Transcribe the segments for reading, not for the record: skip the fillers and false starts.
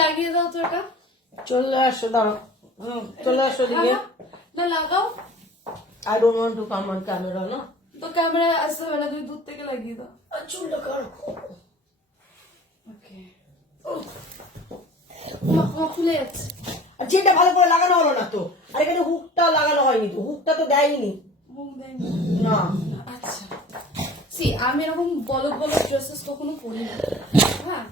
লাগিয়ে দাও তো এটা। চলে আসো, দাঁড়াও, চলে আসো দিকে। না লাগাও। I don't want to come on camera, না? তো ক্যামেরায় আসতে হবে না, তুমি দূর থেকে লাগিয়ে দাও। চুলটা কার ওকে। খুলে যাচ্ছে। আর যেটা ভালো করে লাগানো হলো না তো, আর এখানে হুকটা লাগানো হয়নি তো, হুকটা তো দেয়নি না। আচ্ছা সি, আমি এরকম বলদ বলদ ড্রেসেস কখনো পরি না। হ্যাঁ,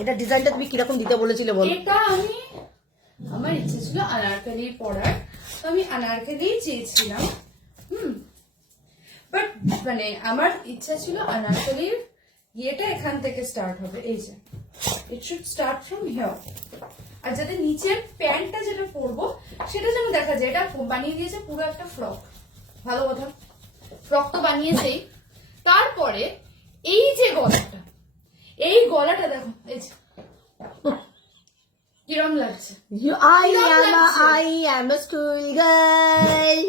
এটা ডিজাইনটা তুমি কিরকম দিতে বলেছিলে বলো? এটা আমার ইচ্ছে ছিল আনারকলি পরার, তো আমি আনারকলি চেয়েছিলাম। বাট মানে আমার ইচ্ছা ছিল আনারকলির ইয়েটা এখান থেকে স্টার্ট হবে, এই যে it should start from here. আর যাতে নিচের প্যান্টটা যেটা পরবো সেটা যেন দেখা যায়। এটা বানিয়ে দিয়েছে পুরো একটা ফ্রক, ভালো কথা, ফ্রক তো বানিয়েছেই। তারপরে এই যে গলাটা, এই গলাটা দেখো, এই যে কিরম লাগছে। I am a school girl.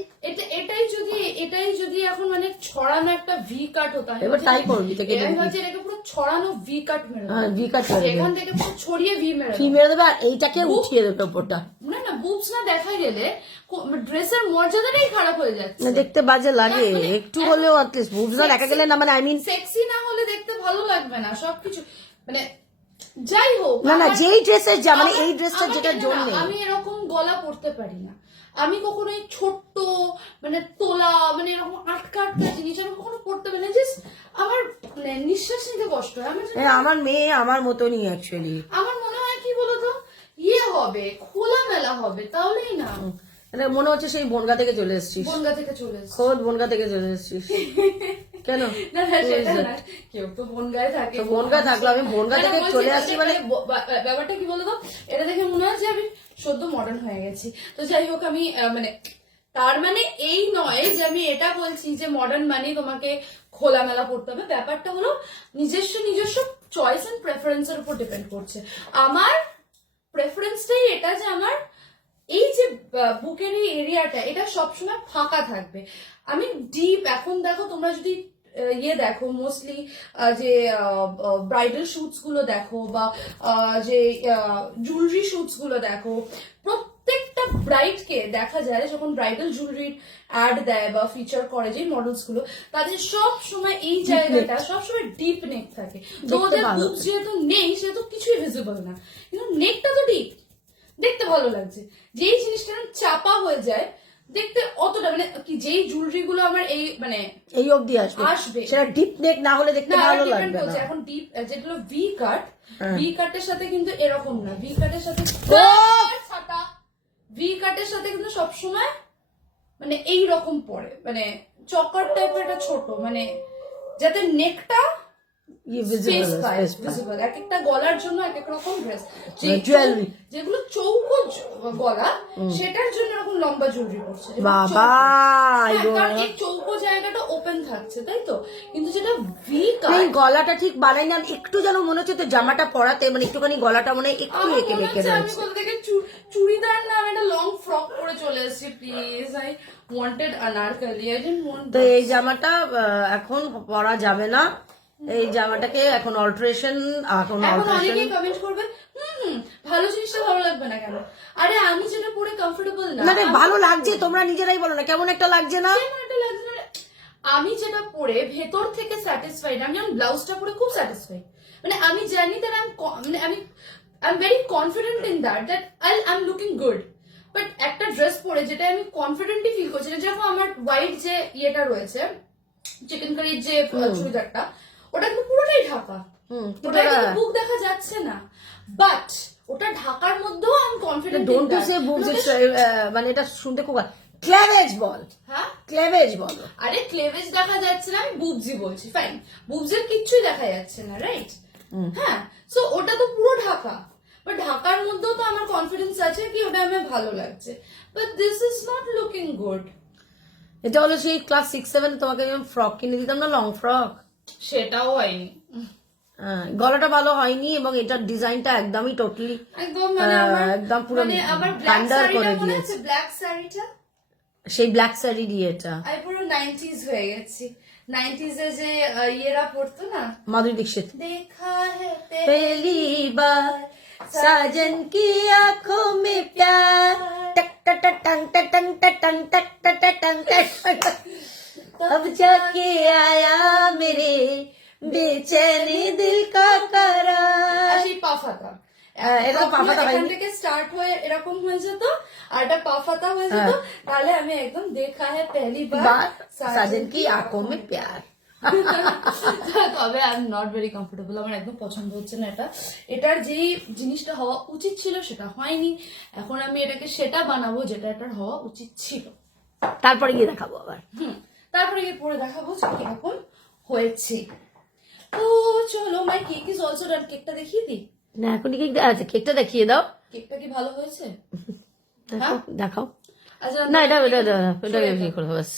এটাই যদি এখন মানে ছড়ানো একটা ভি কাট হতো, এবার তাই করবি তো, আমি ভাবছি এটাকে পুরো ছড়ানো ভি কাট মেরে দেবো। ভি কাট করে এখান থেকে পুরো ছড়িয়ে ভি মেরে ফি মেরে দেবে, আর এইটাকে উঠিয়ে দেবে ওপরটা। না বুবস না দেখা গেলে ড্রেসের মর্যাদাটাই খারাপ হয়ে যাচ্ছে। না দেখতে বাজে লাগে একটু হলেও, অ্যাটলিস্ট বুবস না দেখা গেলে, না মানে আই মিন সেক্সি না হলে দেখতে ভালো লাগবে না সবকিছু, মানে যাই হোক। না যেই ড্রেসের যা মানে এই ড্রেসটা যেটার জন্য আমি এরকম গলা পরতে পারি না। আমি কখনো এই ছোট্ট মানে তোলা মানে এরকম আটকা জিনিস আমি কখনো পরতে পারি না। জাস্ট আমার মানে নিঃশ্বাস নিতে কষ্ট হয়। আমার মেয়ে আমার মতনই অ্যাকচুয়ালি। আমার মনে হয় কি বলতো, ইয়ে হবে, খোলামেলা হবে, তাহলেই না। মনে হচ্ছে সেই বনগা থেকে চলে এসেছিস। বনগা থেকে চলে এসেছিস? খোদ বনগা থেকে চলে এসেছিস কেন? না সেটা না, কেউ তো বনগায় থাকে। বনগা থাকলো, আমি বনগা থেকে চলে আসছি মানে ব্যাপারটা কি বলতো, এটা দেখে মনে হয় যে আমি সদ্য মডার্ন হয়ে গেছি। তো যাই হোক, আমি মানে তার মানে এই নয় যে আমি এটা বলছি যে মডার্ন মানে তোমাকে খোলামেলা পড়তে হবে। ব্যাপারটা হলো নিজস্ব চয়েস এন্ড প্রেফারেন্সের উপর ডিপেন্ড করছে। আমার প্রেফারেন্সটাই এটা যে আমার এই যে বুকের এই এরিয়াটা এটা সবসময় ফাঁকা থাকবে। আমি ডিপ, এখন দেখো তোমরা যদি ইয়ে দেখো, মোস্টলি যে ব্রাইডাল শুটস গুলো দেখো বা যে জুয়েলারি শুটস গুলো দেখো, প্রত্যেকটা ব্রাইডকে দেখা যায় যখন ব্রাইডাল জুয়েলারির অ্যাড দেয় বা ফিচার করে যে মডেলস গুলো, তাদের সব সময় এই জায়গাটা সবসময় ডিপ নেক থাকে। তো ওদের বুকস যেহেতু নেই সেহেতু কিছুই ভিজিবল না, কিন্তু নেকটা তো ডিপ, দেখতে ভালো লাগছে। যেই জিনিসটা চাপা হয়ে যায় দেখতে অতটা মানে কি, যেই জুয়েলারি গুলো আমার এই মানে এই অবধি আসবে সেটা ডিপ নেক না হলে দেখতে ভালো লাগবে না। এখন ডিপ যেগুলো ভি কাটের সাথে কিন্তু এরকম না, ভি কাটের সাথে কিন্তু সবসময় মানে এই রকম পড়ে, মানে চকার টাইপের একটা ছোট, মানে যাতে নেকটা এক একটা গলার জন্য এক এক রকম ড্রেস। যেগুলো চৌকো গলা সেটার জন্য এরকম লম্বা জুয়েলারি পড়ছে বাবা, কারণ এই চৌকো জায়গাটা ওপেন থাকছে, তাই তো। কিন্তু যেটা ভি কাট, গলাটা ঠিক বানাই না, একটু যেন মনে হচ্ছে তো জামাটা পরাতে মানে একটুখানি গলাটা মনে হয় একটু এঁকে বেঁকে রয়েছে। আমি কোথা থেকে চুড়িদার না আমি একটা লং ফ্রক পরে চলে এসেছি। Please, I wanted Anarkali, I didn't want. তো এই জামাটা এখন পরা যাবে না, এই জামাটাকে এখন অল্টারেশন। এখন অনেকেই কমেন্ট করবে ভালো জিনিসটা ভালো লাগবে না কেন? আরে আমি যেটা পরে কমফোর্টেবল না, ভালো লাগছে, তোমরা নিজেরাই বলো না কেমন একটা লাগছে না। আমি যেটা পরে ভেতর থেকে স্যাটিসফাইড, আমি আমার ব্লাউজটা পরে খুব স্যাটিসফাইড, মানে আমি জানি that I am very confident in that I am looking good. But একটা ড্রেস পরে যেটা আমি কনফিডেন্টলি ফিল করছি, যেরকম আমার হোয়াইট যে ইয়েটা রয়েছে চিকেন কারির যে চুড়িদারটা, ওটা কিন্তু পুরোটাই ঢাকা, ওটা বুক দেখা যাচ্ছে না, বাট ওটা ঢাকার মধ্যেও আমি কনফিডেন্ট। ডোন্ট টু সে বুক, মানে এটা শুনতে খুব ক্লেভেজ বল। হ্যাঁ ক্লেভেজ বল। আরে ক্লেভেজ দেখা যাচ্ছে না, আমি বুবজি বলছি, ফাইন, বুবজের কিচ্ছুই দেখা যাচ্ছে না, রাইট? হ্যাঁ, সো ওটা তো পুরো ঢাকা, বাট ঢাকার মধ্যেও তো আমার কনফিডেন্স আছে কি ওটা আমার ভালো লাগছে, but this is not looking good. এটা হলো সেই ক্লাস 6-7 তোমাকে আমি ফ্রক কিনে দিতাম না, লং ফ্রক, সেটাও হয়নি। গলাটা ভালো হয়নি এবং এটার ডিজাইনটা একদমই টোটালি একদম পুরো ভান্ডার করে দিয়েছে। ব্ল্যাক শাড়িটা, সেই ব্ল্যাক শাড়ি দিয়ে এটা আমি পুরো 90s হয়ে গেছি। 90s এ যে ইয়েরা পড়তো না, মাধুরী দীক্ষিত, দেখা হে পেলি বার साजन की आंखों में प्यार टक टक टंग टंग टंग टक टक टंग टक अब जाके आया मेरे बेचैनी दिल का करार সেই পাফাতা এটা তো পাফাতা এখান হয়নি থেকে স্টার্ট হয়ে এরকম হয়ে যেত আর এটা পাফাতা হয়ে যেত তাহলে আমি একদম দেখা হ্যায় পেহলি বার बार साजन की आंखों में प्यार তবে I am not very comfortable, আমার একদম পছন্দ হচ্ছে না এটা। এটার যেই জিনিসটা হওয়া উচিত ছিল সেটা হয়নি, এখন আমি এটাকে সেটা বানাবো যেটা এটার হওয়া উচিত ছিল। তারপরে গিয়ে দেখাবো আবার। তারপরে গিয়ে পরে দেখাবো যে কিরকম হয়েছে। তো চলো, মাই কেক ইজ অলসো ডান। কেকটা দেখিয়ে দিই না এখনই কেক আচ্ছা কেকটা দেখিয়ে দাও। কেকটা কি ভালো হয়েছে? দেখাও দেখাও। আচ্ছা না এটা এটা এটা এটা করবো বাস।